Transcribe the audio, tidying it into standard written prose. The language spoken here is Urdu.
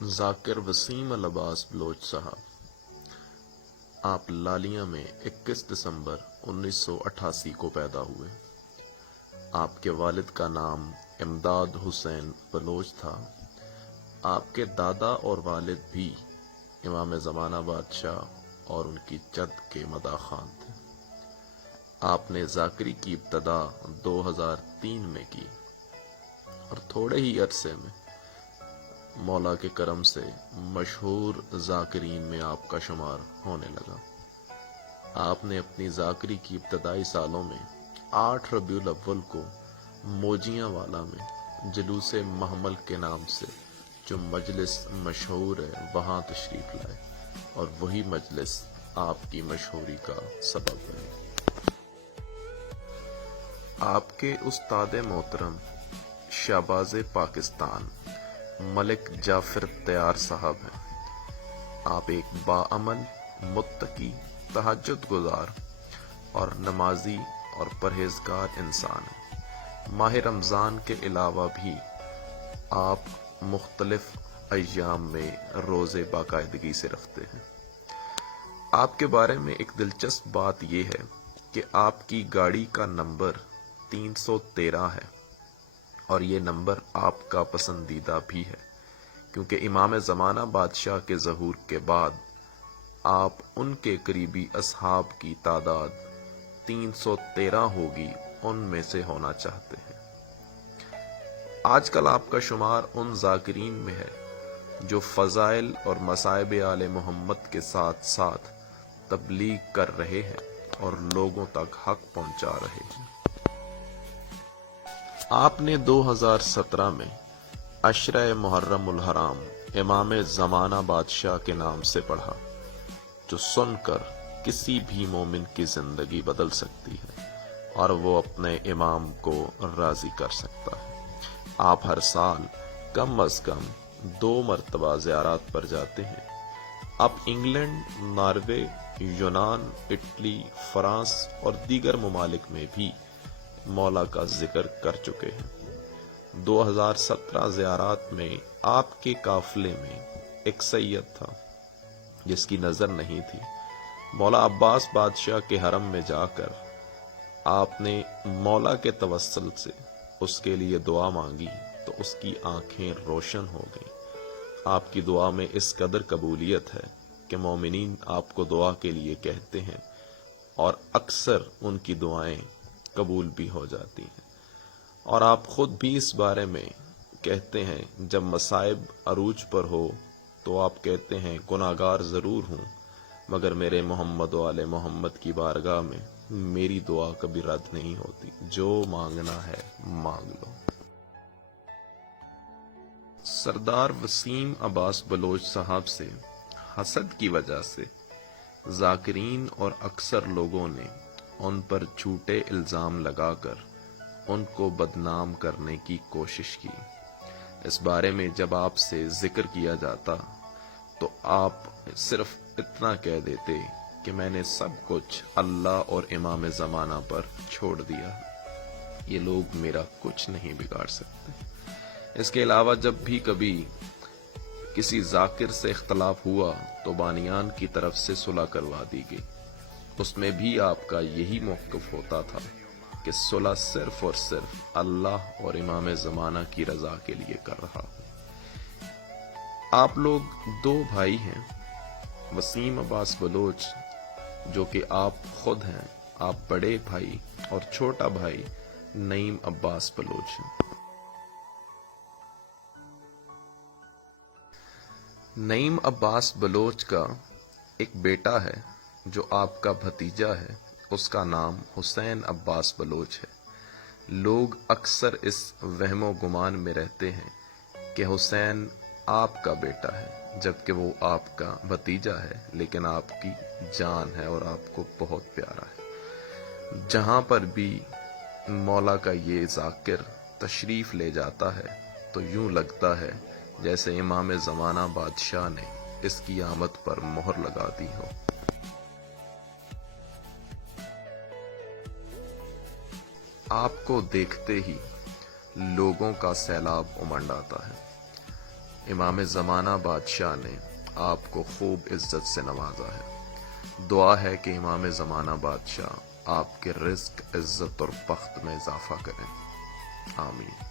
ذاکر وسیم العباس بلوچ صاحب، آپ لالیاں میں 21 دسمبر 1988 کو پیدا ہوئے۔ آپ کے والد کا نام امداد حسین بلوچ تھا۔ آپ کے دادا اور والد بھی امام زمانہ بادشاہ اور ان کی جد کے مداح خان تھے۔ آپ نے ذاکری کی ابتدا 2003 میں کی اور تھوڑے ہی عرصے میں مولا کے کرم سے مشہور ذاکرین میں آپ کا شمار ہونے لگا۔ آپ نے اپنی ذاکری کی ابتدائی سالوں میں 8 ربیع الاول کو موجیاں والا میں جلوس محمل کے نام سے جو مجلس مشہور ہے وہاں تشریف لائے اور وہی مجلس آپ کی مشہوری کا سبب بنے۔ آپ کے استاد محترم شہباز پاکستان ملک جعفر تیار صاحب ہیں۔ آپ ایک باعمل، متقی، تہجد گزار اور نمازی اور پرہیزگار انسان ہیں۔ ماہ رمضان کے علاوہ بھی آپ مختلف ایام میں روزے باقاعدگی سے رکھتے ہیں۔ آپ کے بارے میں ایک دلچسپ بات یہ ہے کہ آپ کی گاڑی کا نمبر 313 ہے اور یہ نمبر آپ کا پسندیدہ بھی ہے، کیونکہ امام زمانہ بادشاہ کے ظہور کے بعد آپ ان کے قریبی اصحاب کی تعداد 313 ہوگی ان میں سے ہونا چاہتے ہیں۔ آج کل آپ کا شمار ان ذاکرین میں ہے جو فضائل اور مصائب آل محمد کے ساتھ ساتھ تبلیغ کر رہے ہیں اور لوگوں تک حق پہنچا رہے ہیں۔ آپ نے 2017 میں عشرہ محرم الحرام امام زمانہ بادشاہ کے نام سے پڑھا، جو سن کر کسی بھی مومن کی زندگی بدل سکتی ہے اور وہ اپنے امام کو راضی کر سکتا ہے۔ آپ ہر سال کم از کم 2 مرتبہ زیارات پر جاتے ہیں۔ آپ انگلینڈ، ناروے، یونان، اٹلی، فرانس اور دیگر ممالک میں بھی مولا کا ذکر کر چکے ہیں۔ 2017 زیارات میں آپ کے قافلے میں ایک سید تھا جس کی نظر نہیں تھی۔ مولا عباس بادشاہ کے حرم میں جا کر آپ نے مولا کے توسل سے اس کے لیے دعا مانگی تو اس کی آنکھیں روشن ہو گئیں۔ آپ کی دعا میں اس قدر قبولیت ہے کہ مومنین آپ کو دعا کے لیے کہتے ہیں اور اکثر ان کی دعائیں قبول بھی ہو جاتی ہیں۔ اور آپ خود بھی اس بارے میں کہتے ہیں، جب مصائب عروج پر ہو تو آپ کہتے ہیں گناہگار ضرور ہوں مگر میرے محمد و آل محمد کی بارگاہ میں میری دعا کبھی رد نہیں ہوتی، جو مانگنا ہے مانگ لو۔ سردار وسیم عباس بلوچ صاحب سے حسد کی وجہ سے ذاکرین اور اکثر لوگوں نے ان پر جھوٹے الزام لگا کر ان کو بدنام کرنے کی کوشش کی۔ اس بارے میں جب آپ سے ذکر کیا جاتا تو آپ صرف اتنا کہہ دیتے کہ میں نے سب کچھ اللہ اور امام زمانہ پر چھوڑ دیا، یہ لوگ میرا کچھ نہیں بگاڑ سکتے۔ اس کے علاوہ جب بھی کبھی کسی ذاکر سے اختلاف ہوا تو بانیان کی طرف سے صلح کروا دی گئی۔ اس میں بھی آپ کا یہی موقف ہوتا تھا کہ صلح صرف اور صرف اللہ اور امام زمانہ کی رضا کے لیے کر رہا ہوں۔ آپ لوگ 2 بھائی ہیں، وسیم عباس بلوچ جو کہ آپ خود ہیں، آپ بڑے بھائی، اور چھوٹا بھائی نعیم عباس بلوچ ہیں۔ نعیم عباس بلوچ کا ایک بیٹا ہے جو آپ کا بھتیجا ہے، اس کا نام حسین عباس بلوچ ہے۔ لوگ اکثر اس وہم و گمان میں رہتے ہیں کہ حسین آپ کا بیٹا ہے جبکہ وہ آپ کا بھتیجا ہے، لیکن آپ کی جان ہے اور آپ کو بہت پیارا ہے۔ جہاں پر بھی مولا کا یہ ذاکر تشریف لے جاتا ہے تو یوں لگتا ہے جیسے امام زمانہ بادشاہ نے اس کی آمد پر مہر لگا دی ہو۔ آپ کو دیکھتے ہی لوگوں کا سیلاب امنڈ آتا ہے۔ امام زمانہ بادشاہ نے آپ کو خوب عزت سے نوازا ہے۔ دعا ہے کہ امام زمانہ بادشاہ آپ کے رزق، عزت اور بخت میں اضافہ کریں۔ آمین۔